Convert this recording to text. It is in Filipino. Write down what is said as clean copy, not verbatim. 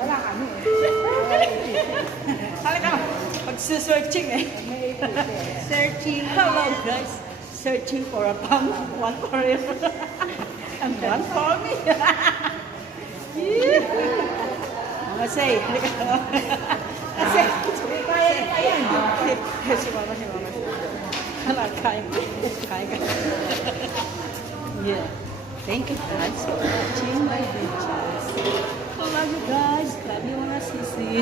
Wala kami eh. Talaga, pag-searching eh. Searching. Hello guys. Searching for a thumb. One for you. And one for me. Mama say. Kasi, ayan. Si mama. Hala, kain. Yeah. Thank you guys for watching my videos. I love you guys. Love you mga sisi.